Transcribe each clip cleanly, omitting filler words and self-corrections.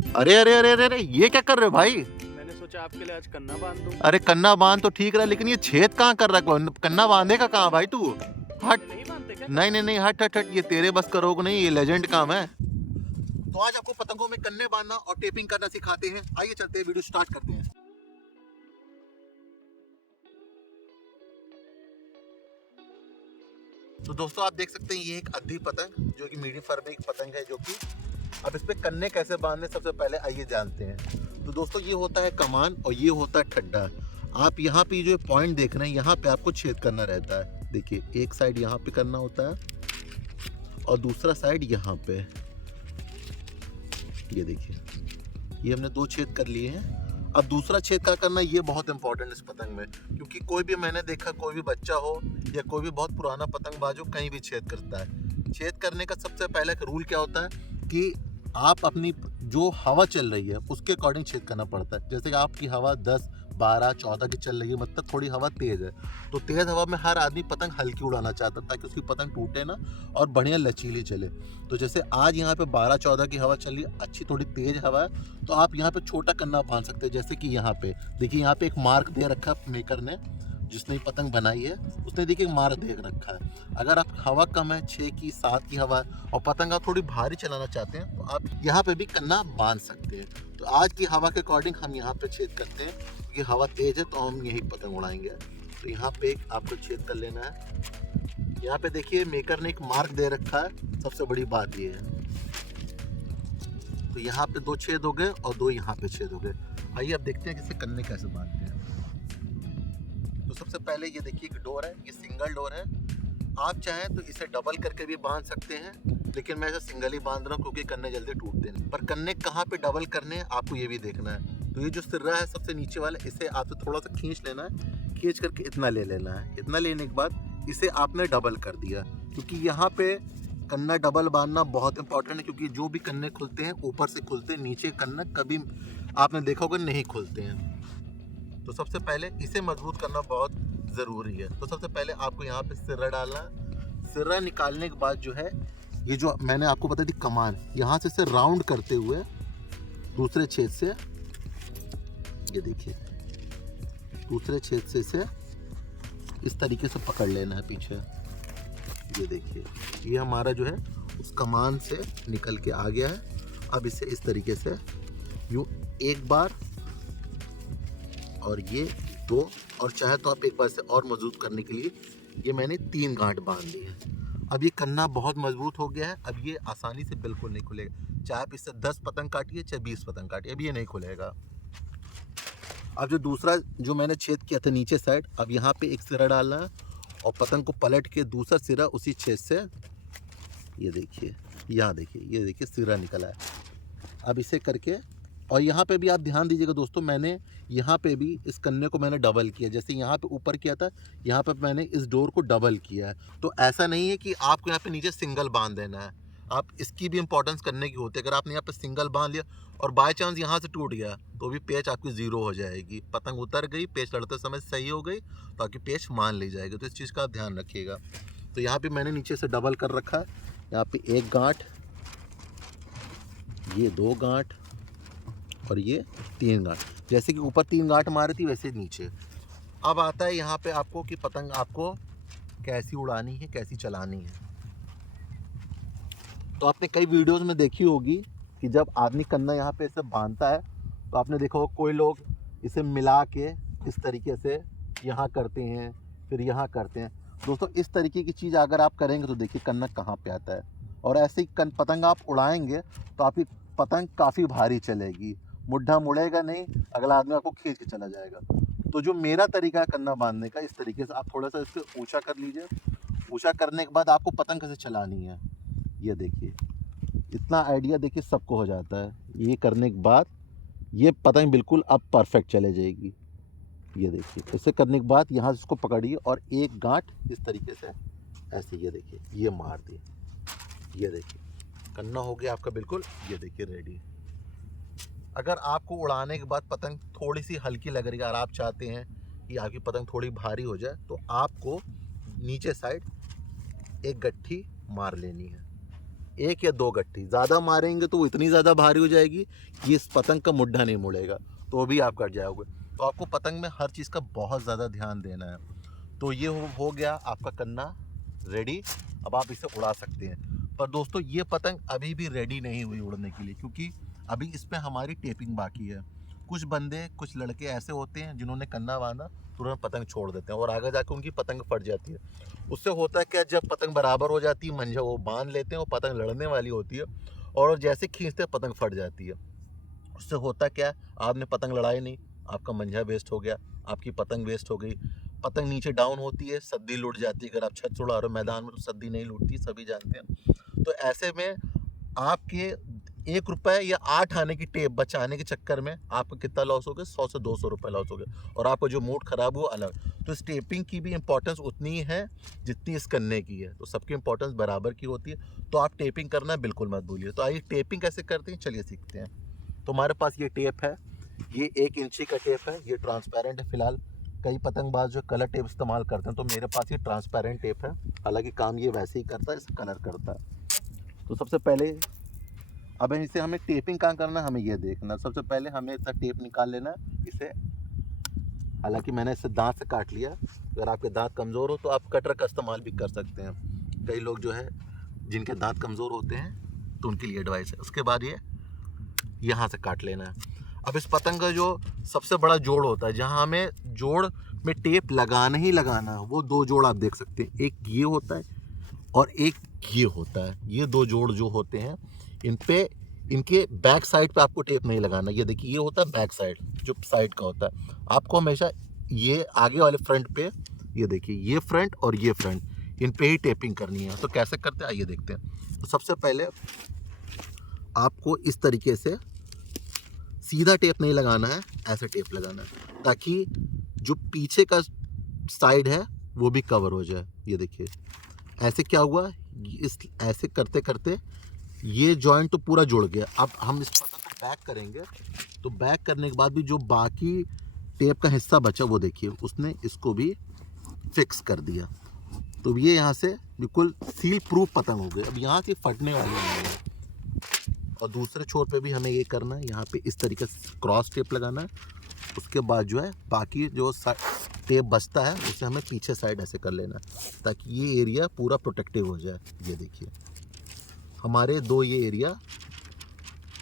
अरे अरे अरे अरे अरे, ये क्या कर रहे हो भाई? मैंने सोचा आपके लिए आज कन्ना बांध दूं। अरे कन्ना बांध तो ठीक रहा, लेकिन ये छेद कहाँ कर रहा है? कन्ना बांधेगा कहाँ भाई तू? हट। नहीं बांधते क्या नहीं कन्ना? नहीं नहीं, हट हट हट, ये तेरे बस का रोग नहीं, ये लेजेंड काम है। तो आज आपको पतंगों में कन्ने बांधना और टेपिंग करना सिखाते हैं। आइए चलते हैं, वीडियो स्टार्ट करते हैं। तो दोस्तों आप देख सकते हैं, ये एक अद्धी पतंग जो कि मीडियम फर में एक पतंग है, जो कि अब इस पे कन्ने कैसे बांधने सबसे पहले आइए जानते हैं। तो दोस्तों ये होता है कमान और ये होता है ठड्डा। आप यहाँ पे जो पॉइंट देख रहे हैं, यहाँ पे आपको छेद करना रहता है। देखिए एक साइड यहाँ पे करना होता है और दूसरा साइड यहाँ पे। ये देखिए, ये हमने 2 छेद कर लिए हैं। अब दूसरा छेद का करना ये बहुत इंपॉर्टेंट इस पतंग में, क्योंकि कोई भी, मैंने देखा कोई भी बच्चा हो या कोई भी बहुत पुराना पतंगबाज हो, कहीं भी छेद करता है। छेद करने का सबसे पहले रूल क्या होता है कि आप अपनी जो हवा चल रही है उसके अकॉर्डिंग छेद करना पड़ता है। जैसे कि आपकी हवा 10, 12, 14 की चल रही है, मतलब थोड़ी हवा तेज़ है, तो तेज़ हवा में हर आदमी पतंग हल्की उड़ाना चाहता है ताकि उसकी पतंग टूटे ना और बढ़िया लचीली चले। तो जैसे आज यहाँ पे 12-14 की हवा चल रही है, अच्छी थोड़ी तेज़ हवा है, तो आप यहाँ पे छोटा कन्ना बांध सकते हैं। जैसे कि यहाँ पे देखिए, यहाँ पे एक मार्क दे रखा है मेकर ने, जिसने पतंग बनाई है उसने देखिए मार्क दे रखा है। अगर आप हवा कम है, 6 की 7 की हवा है और पतंग आप थोड़ी भारी चलाना चाहते हैं, तो आप यहाँ पे भी कन्ना बांध सकते हैं। तो आज की हवा के अकॉर्डिंग हम यहाँ पे छेद करते हैं, क्योंकि हवा तेज है तो हम यही पतंग उड़ाएंगे। तो यहाँ पे एक आपको छेद कर लेना है। यहाँ पे देखिए मेकर ने एक मार्क दे रखा है, सबसे बड़ी बात ये है। तो यहाँ पे 2 छेद हो गए और 2 यहाँ पे छेद हो गए। आइए अब देखते हैं कि इसे कन्ने कैसे बांधते हैं। तो सबसे पहले ये देखिए एक डोर है, ये सिंगल डोर है। आप चाहें तो इसे डबल करके भी बांध सकते हैं, लेकिन मैं इसे सिंगल ही बांध रहा हूँ क्योंकि कन्ने जल्दी टूटते नहीं। पर कन्ने कहाँ पे डबल करने हैं आपको ये भी देखना है। तो ये जो सिर्रा है सबसे नीचे वाला, इसे आपको थोड़ा सा खींच लेना है। खींच करके इतना ले लेना है। इतना लेने के बाद इसे आपने डबल कर दिया, क्योंकि यहाँ पे कन्ना डबल बांधना बहुत इंपॉर्टेंट है, क्योंकि जो भी कन्ने खुलते हैं ऊपर से खुलते हैं, नीचे कन्ना कभी आपने देखा होगा नहीं खुलते हैं। तो सबसे पहले इसे मजबूत करना बहुत ज़रूरी है। तो सबसे पहले आपको यहाँ पे सिर्रा डालना है। सिर्रा निकालने के बाद जो है, ये जो मैंने आपको बता दी कमान, यहाँ से इसे राउंड करते हुए दूसरे छेद से, ये देखिए दूसरे छेद से इसे इस तरीके से पकड़ लेना है पीछे। ये देखिए, ये हमारा जो है उस कमान से निकल के आ गया है। अब इसे इस तरीके से यूँ एक बार और ये 2, और चाहे तो आप एक बार से और मजबूत करने के लिए ये मैंने 3 गांठ बांध दी है। अब ये कन्ना बहुत मजबूत हो गया है। अब ये आसानी से बिल्कुल नहीं खुलेगा, चाहे आप इससे 10 पतंग काटिए चाहे 20 पतंग काटिए, अब ये नहीं खुलेगा। अब जो दूसरा जो मैंने छेद किया था नीचे साइड, अब यहाँ पे एक सिरा डालना है और पतंग को पलट के दूसरा सिरा उसी छेद से, ये देखिए, यहाँ देखिए, ये देखिए सिरा निकला है। अब इसे करके, और यहाँ पे भी आप ध्यान दीजिएगा दोस्तों, मैंने यहाँ पे भी इस कन्ने को मैंने डबल किया। जैसे यहाँ पे ऊपर किया था, यहाँ पे मैंने इस डोर को डबल किया है। तो ऐसा नहीं है कि आपको यहाँ पे नीचे सिंगल बांध देना है, आप इसकी भी इंपॉर्टेंस करने की होती है। अगर आपने यहाँ पे सिंगल बांध लिया और बाय चांस यहाँ से टूट गया, तो भी पेच आपकी ज़ीरो हो जाएगी। पतंग उतर गई, पेच लड़ते समय सही हो गई तो आपकी पेच मान ली जाएगी। तो इस चीज़ का ध्यान रखिएगा। तो यहाँ पर मैंने नीचे से डबल कर रखा है। यहाँ पर 1 गांठ, ये 2 गांठ और ये 3 गांठ। जैसे कि ऊपर 3 गांठ मारी थी, वैसे नीचे। अब आता है यहाँ पे आपको कि पतंग आपको कैसी उड़ानी है, कैसी चलानी है। तो आपने कई वीडियोस में देखी होगी कि जब आदमी कन्ना यहाँ पे इसे बांधता है, तो आपने देखा होगा कोई लोग इसे मिला के इस तरीके से यहाँ करते हैं, फिर यहाँ करते हैं। दोस्तों इस तरीके की चीज़ अगर आप करेंगे तो देखिए कन्ना कहाँ पे आता है। और ऐसे ही पतंग आप उड़ाएंगे तो आपकी पतंग काफ़ी भारी चलेगी, मुड्ढा मुड़ेगा नहीं, अगला आदमी आपको खींच के चला जाएगा। तो जो मेरा तरीका है कन्ना बांधने का, इस तरीके से आप थोड़ा सा इसको ऊंचा कर लीजिए। ऊंचा करने के बाद आपको पतंग कैसे चलानी है, ये देखिए, इतना आइडिया देखिए सबको हो जाता है। ये करने के बाद ये पतंग बिल्कुल अब परफेक्ट चले जाएगी। ये देखिए, इसे करने के बाद यहाँ से इसको पकड़िए और 1 गांठ इस तरीके से ऐसे, ये देखिए, ये मार दिए। ये देखिए कन्ना हो गया आपका बिल्कुल, ये देखिए रेडी। अगर आपको उड़ाने के बाद पतंग थोड़ी सी हल्की लग रही है और आप चाहते हैं कि आपकी पतंग थोड़ी भारी हो जाए, तो आपको नीचे साइड एक गट्ठी मार लेनी है। 1 या 2 गट्ठी, ज़्यादा मारेंगे तो वो इतनी ज़्यादा भारी हो जाएगी कि इस पतंग का मुड्ढा नहीं मुड़ेगा, तो भी आप कट जाओगे। तो आपको पतंग में हर चीज़ का बहुत ज़्यादा ध्यान देना है। तो ये हो गया आपका कन्ना रेडी। अब आप इसे उड़ा सकते हैं। पर दोस्तों ये पतंग अभी भी रेडी नहीं हुई उड़ने के लिए, क्योंकि अभी इस पर हमारी टेपिंग बाकी है। कुछ बंदे, कुछ लड़के ऐसे होते हैं जिन्होंने कन्ना बांधा, तुरंत पतंग छोड़ देते हैं और आगे जाकर उनकी पतंग फट जाती है। उससे होता है क्या, जब पतंग बराबर हो जाती है, मंझा वो बांध लेते हैं, वो पतंग लड़ने वाली होती है और जैसे खींचते हैं पतंग फट जाती है। उससे होता क्या, आपने पतंग लड़ाई नहीं, आपका मंझा वेस्ट हो गया, आपकी पतंग वेस्ट हो गई। पतंग नीचे डाउन होती है, सद्दी लूट जाती है। अगर आप छत से उड़ा रहे हो मैदान में तो सद्दी नहीं लूटती, सभी जानते हैं। तो ऐसे में आपके 1 रुपये या 8 आने की टेप बचाने के चक्कर में आपका कितना लॉस हो गया, 100 से 200 रुपये लॉस हो गया और आपका जो मूड खराब हुआ अलग। तो इस टेपिंग की भी इंपॉर्टेंस उतनी ही है जितनी इस करने की है। तो सबकी इंपॉर्टेंस बराबर की होती है। तो आप टेपिंग करना बिल्कुल मत भूलिए। तो आइए टेपिंग कैसे करते हैं, चलिए सीखते हैं। तो हमारे पास ये टेप है, ये 1 इंची का टेप है, ये ट्रांसपेरेंट है। फिलहाल कई पतंगबाज जो कलर टेप इस्तेमाल करते हैं, तो मेरे पास ये ट्रांसपेरेंट टेप है। हालांकि काम ये वैसे ही करता है, इसे कलर करता है। तो सबसे पहले अब इसे हमें टेपिंग कहाँ करना है, हमें ये देखना। सबसे पहले हमें इसका टेप निकाल लेना है इसे। हालांकि मैंने इसे दांत से काट लिया। अगर आपके दांत कमज़ोर हो तो आप कटर का इस्तेमाल भी कर सकते हैं। कई लोग जो है जिनके दांत कमज़ोर होते हैं तो उनके लिए एडवाइस है। उसके बाद ये यहाँ से काट लेना है। अब इस पतंग का जो सबसे बड़ा जोड़ होता है, जहाँ हमें जोड़ में टेप लगाना ही लगाना है, वो 2 जोड़ आप देख सकते हैं। एक ये होता है और एक ये होता है। ये 2 जोड़ जो होते हैं, इन पे इनके बैक साइड पे आपको टेप नहीं लगाना। ये देखिए, ये होता है बैक साइड, जो साइड का होता है। आपको हमेशा ये आगे वाले फ्रंट पे, ये देखिए, ये फ्रंट और ये फ्रंट, इन पे ही टेपिंग करनी है। तो कैसे करते हैं आइए देखते हैं। तो सबसे पहले आपको इस तरीके से सीधा टेप नहीं लगाना है, ऐसे टेप लगाना है ताकि जो पीछे का साइड है वो भी कवर हो जाए। ये देखिए ऐसे क्या हुआ, इस ऐसे करते करते ये जॉइंट तो पूरा जुड़ गया। अब हम इस पतंग को बैक करेंगे, तो बैक करने के बाद भी जो बाकी टेप का हिस्सा बचा वो देखिए, उसने इसको भी फिक्स कर दिया। तो ये यहाँ से बिल्कुल सील प्रूफ पतंग हो गई। अब यहाँ से फटने वाली नहीं है। और दूसरे छोर पे भी हमें ये करना है, यहाँ पे इस तरीके से क्रॉस टेप लगाना है। उसके बाद जो है बाकी जो टेप बचता है उसे हमें पीछे साइड ऐसे कर लेना है ताकि ये एरिया पूरा प्रोटेक्टिव हो जाए। ये देखिए हमारे 2 ये एरिया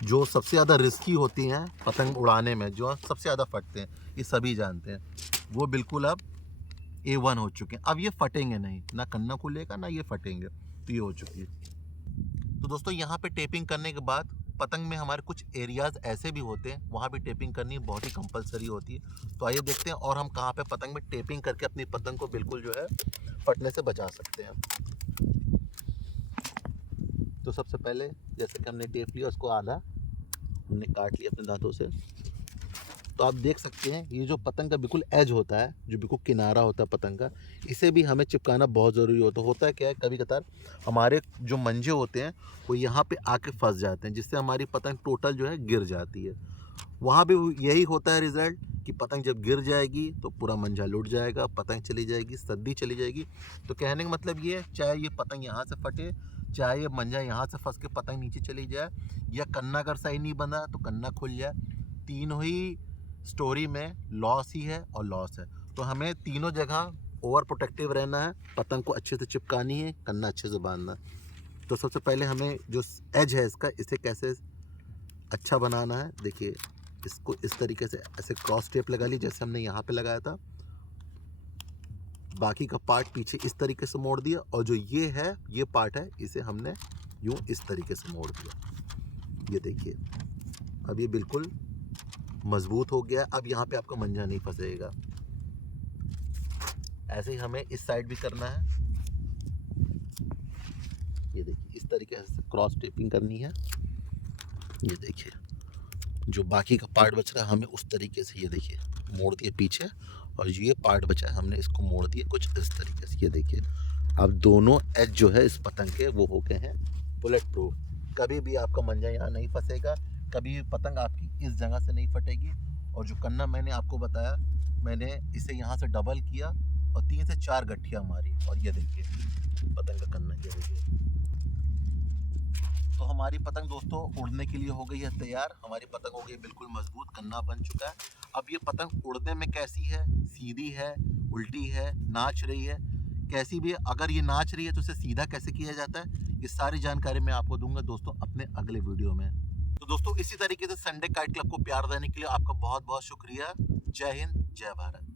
जो सबसे ज़्यादा रिस्की होती हैं पतंग उड़ाने में, जो सबसे ज़्यादा फटते हैं, ये सभी जानते हैं, वो बिल्कुल अब A1 हो चुके हैं। अब ये फटेंगे नहीं, ना कन्ना खुलेगा ना ये फटेंगे। तो ये हो चुकी है। तो दोस्तों यहाँ पे टेपिंग करने के बाद पतंग में हमारे कुछ एरियाज़ ऐसे भी होते हैं, वहाँ भी टेपिंग करनी बहुत ही कंपलसरी होती है। तो आइए देखते हैं और हम कहाँ पे पतंग में टेपिंग करके अपनी पतंग को बिल्कुल जो है फटने से बचा सकते हैं। तो सबसे पहले जैसे कि हमने टेप लिया, उसको आधा हमने काट लिया अपने दांतों से। तो आप देख सकते हैं ये जो पतंग का बिल्कुल एज होता है, जो बिल्कुल किनारा होता है पतंग का, इसे भी हमें चिपकाना बहुत ज़रूरी होता है। क्या है, कभी कभार हमारे जो मंजे होते हैं वो यहाँ पे आके फंस जाते हैं, जिससे हमारी पतंग टोटल जो है गिर जाती है। वहाँ भी यही होता है रिज़ल्ट कि पतंग जब गिर जाएगी तो पूरा मंजा लुट जाएगा, पतंग चली जाएगी, सद्दी चली जाएगी। तो कहने का मतलब ये है, चाहे ये पतंग यहाँ से फटे, चाहे ये मंजा यहाँ से फंस के पतंग नीचे चली जाए, या कन्ना अगर सही नहीं बना तो कन्ना खुल जाए, तीनों ही स्टोरी में लॉस ही है और लॉस है। तो हमें तीनों जगह ओवर प्रोटेक्टिव रहना है, पतंग को अच्छे से चिपकानी है, कन्ना अच्छे से बांधना। तो सबसे पहले हमें जो एज है इसका, इसे कैसे अच्छा बनाना है, देखिए इसको इस तरीके से ऐसे क्रॉस टेप लगा ली जैसे हमने यहाँ पे लगाया था। बाकी का पार्ट पीछे इस तरीके से मोड़ दिया, और जो ये है, ये पार्ट है, इसे हमने यूँ इस तरीके से मोड़ दिया। ये देखिए अब ये बिल्कुल मजबूत हो गया। अब यहाँ पे आपका मंजा नहीं फंसेगा। ऐसे ही हमें इस साइड भी करना है। ये देखिए इस तरीके से क्रॉस टेपिंग करनी है। ये देखिए जो बाकी का पार्ट बच रहा है हमें उस तरीके से, ये देखिए मोड़ दिए पीछे, और ये पार्ट बचा है हमने इसको मोड़ दिए कुछ इस तरीके से। ये देखिए अब दोनों एज जो है इस पतंग के वो हो गए हैं बुलेट प्रूफ। कभी भी आपका मंजा यहाँ नहीं फंसेगा, कभी भी पतंग आपकी इस जगह से नहीं फटेगी। और जो कन्ना मैंने आपको बताया, मैंने इसे यहाँ से डबल किया और 3 से 4 गठियाँ मारी, और ये देखिए पतंग का कन्ना, ये देखिए तो हमारी पतंग दोस्तों उड़ने के लिए हो गई है तैयार। हमारी पतंग हो गई बिल्कुल मजबूत, कन्ना बन चुका है। अब ये पतंग उड़ने में कैसी है, सीधी है, उल्टी है, नाच रही है, कैसी भी है। अगर ये नाच रही है तो उसे सीधा कैसे किया जाता है, ये सारी जानकारी मैं आपको दूंगा दोस्तों अपने अगले वीडियो में। तो दोस्तों इसी तरीके से संडे काइट क्लब को प्यार देने के लिए आपका बहुत बहुत शुक्रिया। जय हिंद, जय भारत।